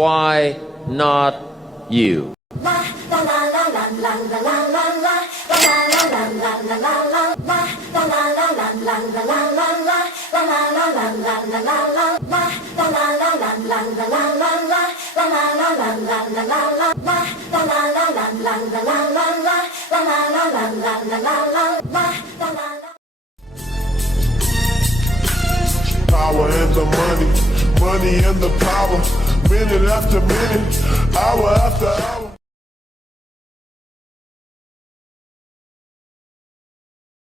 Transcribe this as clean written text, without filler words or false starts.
Why not you? Power and the money, money and the power, minute after minute, hour after hour.